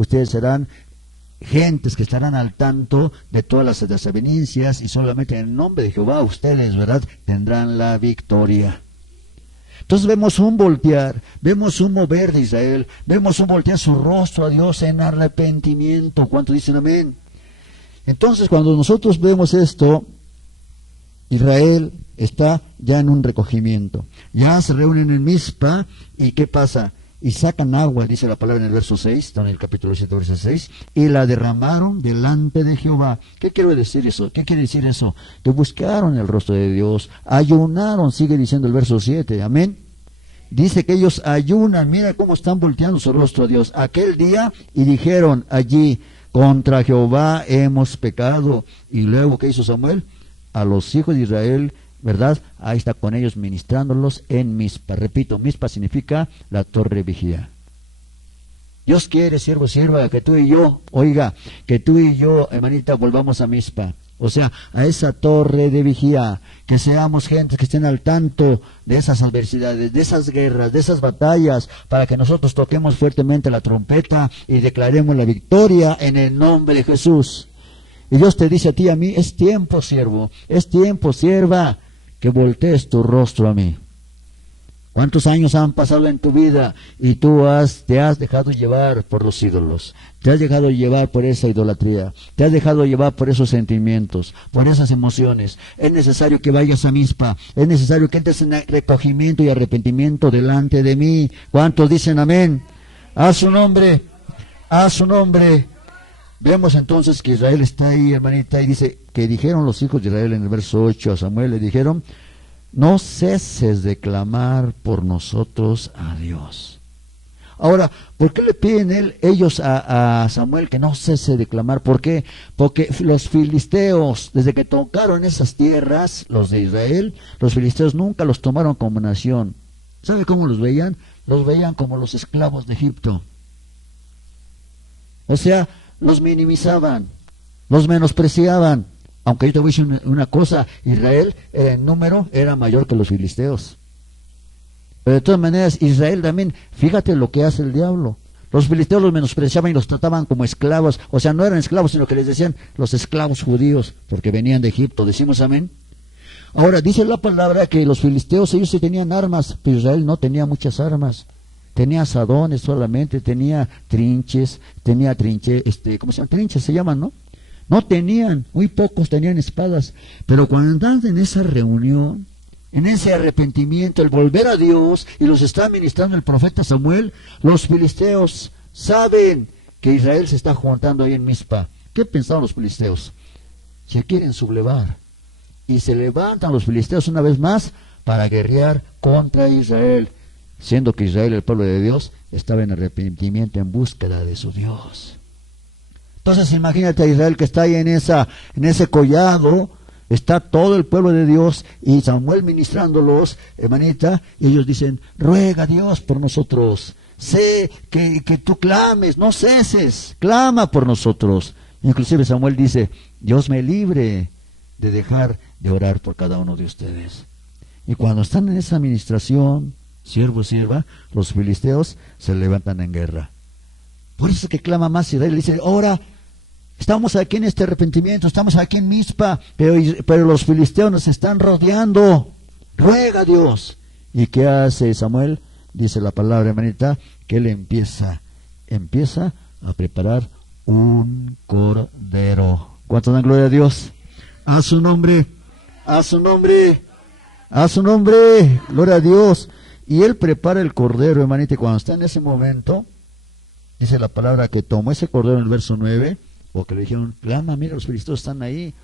ustedes serán gentes que estarán al tanto de todas las desavenencias y solamente en el nombre de Jehová ustedes, ¿verdad?, tendrán la victoria. Entonces vemos un voltear, vemos un mover de Israel, vemos un voltear su rostro a Dios en arrepentimiento. ¿Cuántos dicen amén? Entonces cuando nosotros vemos esto, Israel está ya en un recogimiento. Ya se reúnen en Mizpa y ¿qué pasa? Y sacan agua, dice la palabra en el verso 6, en el capítulo 7, verso 6, y la derramaron delante de Jehová. ¿Qué quiere decir eso? ¿Qué quiere decir eso? Que buscaron el rostro de Dios, ayunaron, sigue diciendo el verso 7, amén. Dice que ellos ayunan, mira cómo están volteando su rostro a Dios. Aquel día, y dijeron allí, contra Jehová hemos pecado. Y luego, ¿qué hizo Samuel? A los hijos de Israel, ¿verdad? Ahí está con ellos ministrándolos en Mizpa. Repito, Mizpa significa la torre vigía. Dios quiere, siervo, sierva, que tú y yo, oiga, que tú y yo, hermanita, volvamos a Mizpa. O sea, a esa torre de vigía, que seamos gente que estén al tanto de esas adversidades, de esas guerras, de esas batallas, para que nosotros toquemos fuertemente la trompeta y declaremos la victoria en el nombre de Jesús. Y Dios te dice a ti y a mí, es tiempo, siervo, es tiempo, sierva, que voltees tu rostro a mí. ¿Cuántos años han pasado en tu vida y tú te has dejado llevar por los ídolos? Te has dejado llevar por esa idolatría. Te has dejado llevar por esos sentimientos, por esas emociones. Es necesario que vayas a Mizpa. Es necesario que entres en recogimiento y arrepentimiento delante de mí. ¿Cuántos dicen amén? A su nombre, a su nombre. Vemos entonces que Israel está ahí, hermanita, y dice que dijeron los hijos de Israel en el verso 8 a Samuel, le dijeron, no ceses de clamar por nosotros a Dios. Ahora, ¿por qué le piden ellos a Samuel que no cese de clamar? ¿Por qué? Porque los filisteos, desde que tocaron esas tierras, los de Israel, los filisteos nunca los tomaron como nación. ¿Sabe cómo los veían? Los veían como los esclavos de Egipto. O sea, los minimizaban, los menospreciaban. Aunque yo te voy a decir una cosa, Israel en número era mayor que los filisteos. Pero de todas maneras, Israel también, fíjate lo que hace el diablo. Los filisteos los menospreciaban y los trataban como esclavos. O sea, no eran esclavos, sino que les decían los esclavos judíos, porque venían de Egipto. ¿Decimos amén? Ahora, dice la palabra que los filisteos, ellos sí tenían armas, pero Israel no tenía muchas armas. Tenía asadones solamente, tenía trinches, ¿cómo se llaman? Trinches se llaman, ¿no? No tenían, muy pocos tenían espadas, pero cuando andan en esa reunión, en ese arrepentimiento, el volver a Dios, y los está ministrando el profeta Samuel, los filisteos saben que Israel se está juntando ahí en Mizpa. ¿Qué pensaban los filisteos? Se quieren sublevar, y se levantan los filisteos una vez más para guerrear contra Israel, siendo que Israel, el pueblo de Dios, estaba en arrepentimiento en búsqueda de su Dios. Entonces imagínate a Israel que está ahí en ese collado, está todo el pueblo de Dios y Samuel ministrándolos, hermanita, y ellos dicen, ruega a Dios por nosotros, sé que tú clames, no ceses, clama por nosotros. Inclusive Samuel dice, Dios me libre de dejar de orar por cada uno de ustedes. Y cuando están en esa administración, siervo, sierva, los filisteos se levantan en guerra. Por eso es que clama más Israel, dice, ahora estamos aquí en este arrepentimiento, estamos aquí en Mizpa, pero los filisteos nos están rodeando, ruega a Dios. ¿Y qué hace Samuel? Dice la palabra, hermanita, que él empieza a preparar un cordero. ¿Cuánto dan gloria a Dios? A su nombre, a su nombre, a su nombre, gloria a Dios. Y él prepara el cordero, hermanita, y cuando está en ese momento, dice la palabra que tomó ese cordero en el verso 9, porque le dijeron, clama, mira, los filisteos están ahí.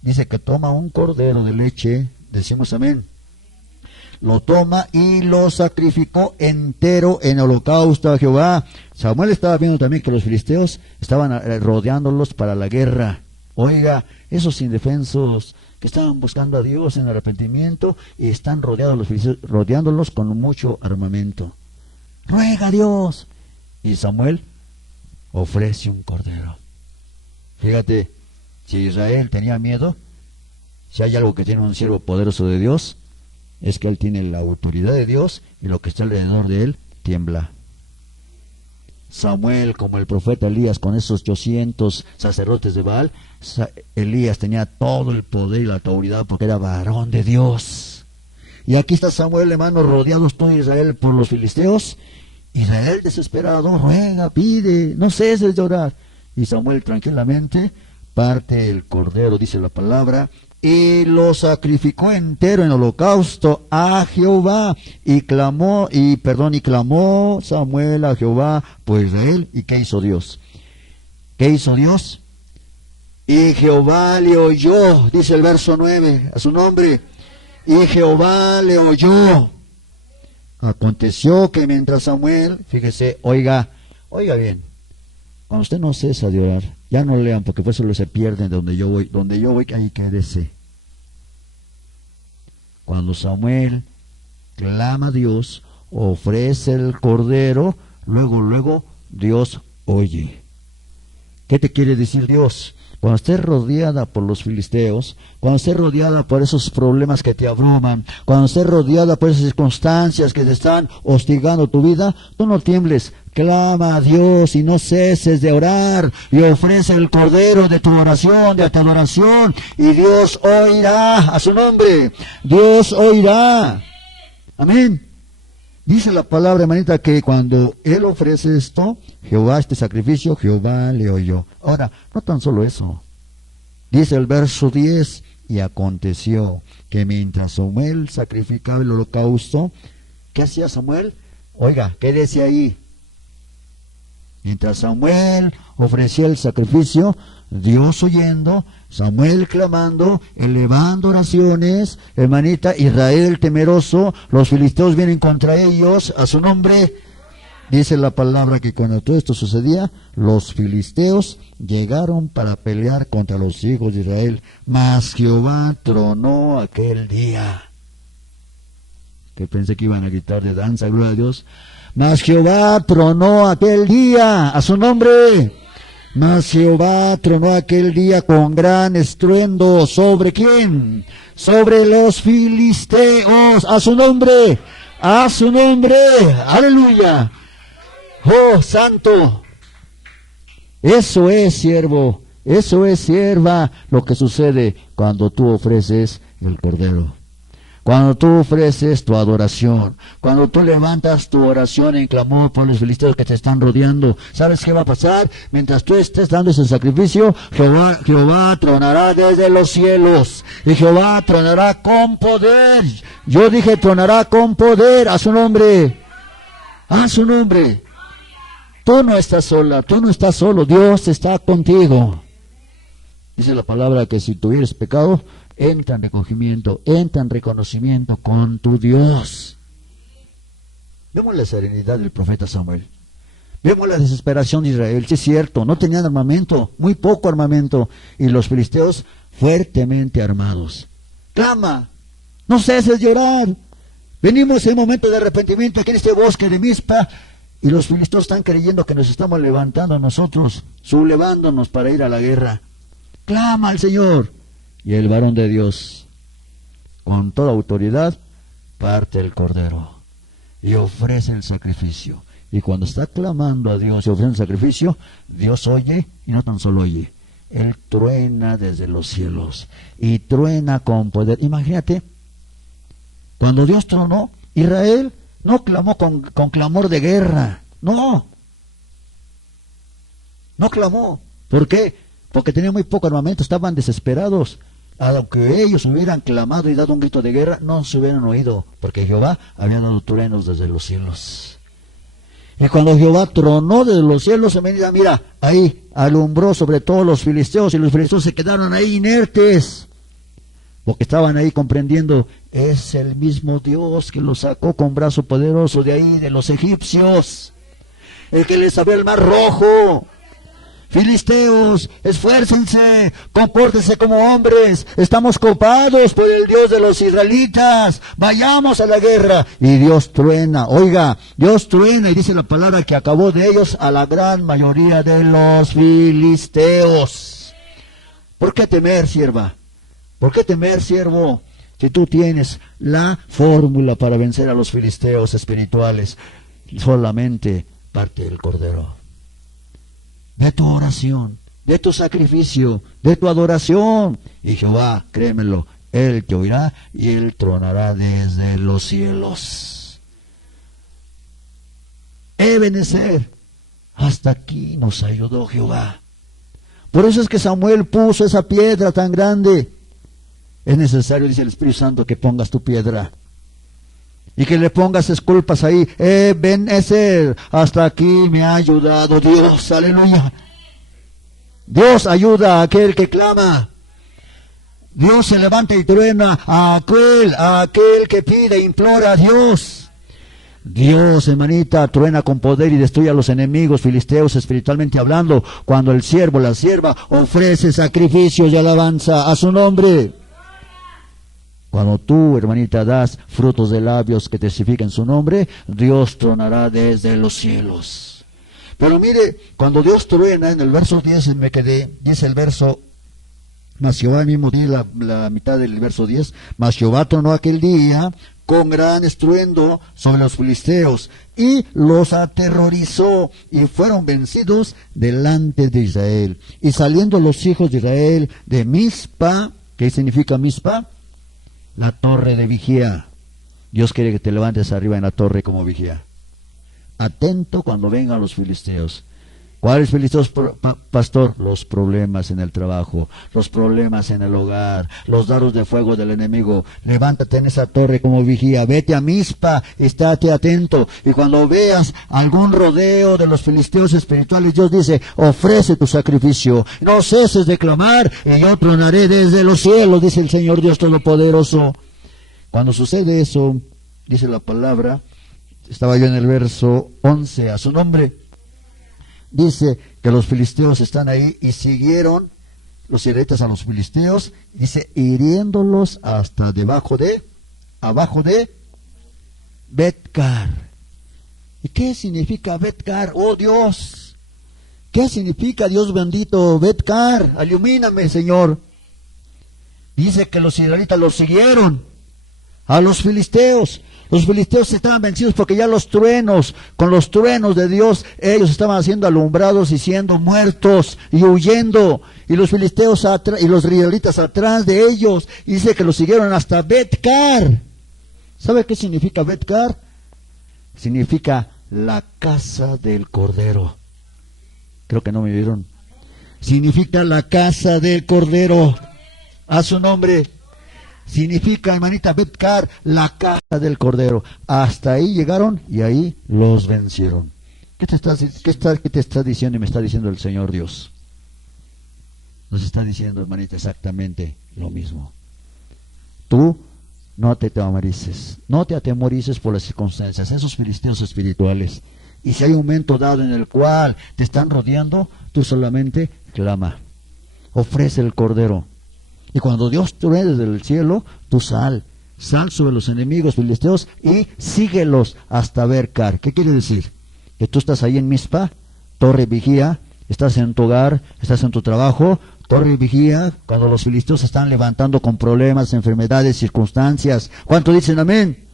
Dice que toma un cordero de leche, decimos amén. Lo toma y lo sacrificó entero en holocausto a Jehová. Samuel estaba viendo también que los filisteos estaban rodeándolos para la guerra. Oiga, esos indefensos que estaban buscando a Dios en arrepentimiento y están rodeándolos con mucho armamento. Ruega a Dios. Y Samuel ofrece un cordero. Fíjate, si Israel tenía miedo, si hay algo que tiene un siervo poderoso de Dios, es que él tiene la autoridad de Dios y lo que está alrededor de él tiembla. Samuel como el profeta Elías con esos 800 sacerdotes de Baal. Elías tenía todo el poder y la autoridad porque era varón de Dios. Y aquí está Samuel, hermano, rodeados todo Israel por los filisteos. Israel desesperado ruega, pide, no ceses de orar. Y Samuel tranquilamente parte el cordero, dice la palabra, y lo sacrificó entero en holocausto a Jehová. Y clamó Samuel a Jehová por Israel. ¿Y qué hizo Dios? ¿Qué hizo Dios? Y Jehová le oyó, dice el verso 9, a su nombre. Y Jehová le oyó. Aconteció que mientras Samuel, fíjese, oiga bien, cuando usted no cesa de orar, ya no lean porque pues solo se pierden de donde yo voy, ahí quédese. Cuando Samuel clama a Dios, ofrece el cordero, luego Dios oye. ¿Qué te quiere decir Dios? Cuando estés rodeada por los filisteos, cuando estés rodeada por esos problemas que te abruman, cuando estés rodeada por esas circunstancias que te están hostigando tu vida, tú no tiembles, clama a Dios y no ceses de orar y ofrece el cordero de tu oración, de tu adoración, y Dios oirá a su nombre, Dios oirá. Amén. Dice la palabra, hermanita, que cuando él ofrece esto, Jehová, este sacrificio, Jehová le oyó. Ahora, no tan solo eso. Dice el verso 10, y aconteció que mientras Samuel sacrificaba el holocausto, ¿qué hacía Samuel? Oiga, ¿qué decía ahí? Mientras Samuel ofrecía el sacrificio, Dios oyendo, Samuel clamando, elevando oraciones, hermanita, Israel temeroso, los filisteos vienen contra ellos, a su nombre. Dice la palabra que cuando todo esto sucedía, los filisteos llegaron para pelear contra los hijos de Israel, mas Jehová tronó aquel día. Que pensé que iban a gritar de danza, gloria a Dios. Mas Jehová tronó aquel día, a su nombre. Mas Jehová tronó aquel día con gran estruendo. ¿Sobre quién? Sobre los filisteos. A su nombre. A su nombre. Aleluya. Oh, santo. Eso es, siervo. Eso es, sierva, lo que sucede cuando tú ofreces el cordero. Cuando tú ofreces tu adoración, cuando tú levantas tu oración en clamor por los filisteos que te están rodeando, ¿sabes qué va a pasar? Mientras tú estés dando ese sacrificio, Jehová tronará desde los cielos, y Jehová tronará con poder. Yo dije tronará con poder, a su nombre, a su nombre. Tú no estás sola, tú no estás solo, Dios está contigo. Dice la palabra que si tuvieres pecado, entra en recogimiento, entra en reconocimiento con tu Dios. Vemos la serenidad del profeta Samuel. Vemos la desesperación de Israel. Sí, es cierto, no tenían armamento, muy poco armamento, y los filisteos fuertemente armados. Clama, no ceses de orar. Venimos en momento de arrepentimiento aquí en este bosque de Mizpa, y los filisteos están creyendo que nos estamos levantando nosotros, sublevándonos para ir a la guerra. Clama al Señor. Y el varón de Dios, con toda autoridad, parte el cordero y ofrece el sacrificio. Y cuando está clamando a Dios y ofrece el sacrificio, Dios oye, y no tan solo oye, Él truena desde los cielos y truena con poder. Imagínate, cuando Dios tronó, Israel no clamó con clamor de guerra, no clamó. ¿Por qué? Porque tenían muy poco armamento, estaban desesperados. Aunque ellos hubieran clamado y dado un grito de guerra, no se hubieran oído, porque Jehová había dado truenos desde los cielos. Y cuando Jehová tronó desde los cielos, mira, ahí alumbró sobre todos los filisteos, y los filisteos se quedaron ahí inertes, porque estaban ahí comprendiendo, es el mismo Dios que los sacó con brazo poderoso de ahí, de los egipcios, el que les abrió el mar rojo. Filisteos, esfuércense, compórtense como hombres, estamos copados por el Dios de los israelitas, vayamos a la guerra. Y Dios truena, oiga, Dios truena, y dice la palabra que acabó de ellos a la gran mayoría de los filisteos. ¿Por qué temer, sierva? ¿Por qué temer, siervo? Si tú tienes la fórmula para vencer a los filisteos espirituales, solamente parte del cordero. de tu oración, de tu sacrificio, de tu adoración. Y Jehová, créemelo, Él te oirá y Él tronará desde los cielos. Ebenezer, hasta aquí nos ayudó Jehová. Por eso es que Samuel puso esa piedra tan grande. Es necesario, dice el Espíritu Santo, que pongas tu piedra y que le pongas esculpas ahí. Ebenezer, hasta aquí me ha ayudado Dios. Aleluya. Dios ayuda a aquel que clama. Dios se levanta y truena a aquel que pide, implora a Dios. Dios, hermanita, truena con poder y destruye a los enemigos filisteos espiritualmente hablando, cuando el siervo, la sierva, ofrece sacrificios y alabanza a su nombre. Cuando tú, hermanita, das frutos de labios que testifiquen su nombre, Dios tronará desde los cielos. Pero mire, cuando Dios truena, en el verso 10 me quedé, dice el verso, mas Jehová, mismo di la mitad del verso 10, mas Jehová tronó aquel día con gran estruendo sobre los filisteos, y los aterrorizó, y fueron vencidos delante de Israel. Y saliendo los hijos de Israel de Mizpa, ¿qué significa Mizpa? La torre de vigía. Dios quiere que te levantes arriba en la torre como vigía, atento cuando vengan los filisteos. ¿Cuáles filisteos, pastor? Los problemas en el trabajo, los problemas en el hogar, los dardos de fuego del enemigo. Levántate en esa torre como vigía, vete a Mizpa, estate atento. Y cuando veas algún rodeo de los filisteos espirituales, Dios dice, ofrece tu sacrificio, no ceses de clamar, y yo tronaré desde los cielos, dice el Señor Dios Todopoderoso. Cuando sucede eso, dice la palabra, estaba yo en el verso 11, a su nombre, dice que los filisteos están ahí y siguieron los israelitas a los filisteos, dice, hiriéndolos hasta abajo de Bet-car. ¿Y qué significa Bet-car? Oh Dios, ¿qué significa, Dios bendito, Bet-car? Ilumíname, Señor. Dice que los israelitas los siguieron a los filisteos. Los filisteos estaban vencidos porque ya con los truenos de Dios, ellos estaban siendo alumbrados y siendo muertos y huyendo. Y los filisteos y los israelitas atrás de ellos. Y dice que los siguieron hasta Bet-car. ¿Sabe qué significa Bet-car? Significa la casa del Cordero. Creo que no me vieron. Significa la casa del Cordero. A su nombre. Significa, hermanita, Bet-car, la casa del Cordero. Hasta ahí llegaron y ahí los vencieron. ¿Qué te está diciendo y me está diciendo el Señor Dios? Nos está diciendo, hermanita, exactamente lo mismo. Tú no te atemorices por las circunstancias, esos filisteos espirituales. Y si hay un momento dado en el cual te están rodeando, tú solamente clama. Ofrece el Cordero. Y cuando Dios truene desde el cielo, tú sal sobre los enemigos filisteos y síguelos hasta Bet-car. ¿Qué quiere decir? Que tú estás ahí en Mizpa, torre vigía, estás en tu hogar, estás en tu trabajo, torre vigía, cuando los filisteos se están levantando con problemas, enfermedades, circunstancias. ¿Cuánto dicen amén?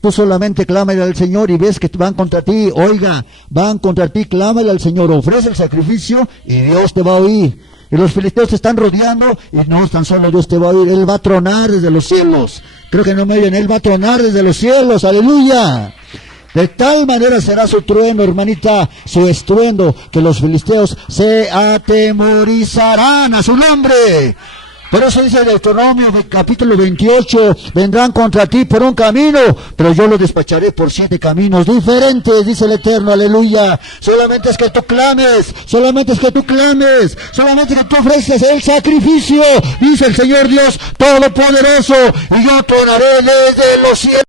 Tú solamente clámale al Señor y ves que van contra ti. Oiga, van contra ti, clámale al Señor, ofrece el sacrificio y Dios te va a oír. Y los filisteos te están rodeando y no tan solo Dios te va a oír, Él va a tronar desde los cielos. Creo que no me oyen, Él va a tronar desde los cielos, aleluya. De tal manera será su trueno, hermanita, su estruendo, que los filisteos se atemorizarán a su nombre. Por eso dice Deuteronomio capítulo 28, vendrán contra ti por un camino, pero yo los despacharé por 7 caminos diferentes, dice el Eterno, aleluya. Solamente es que tú clames, solamente es que tú ofreces el sacrificio, dice el Señor Dios Todopoderoso, y yo tronaré desde los cielos.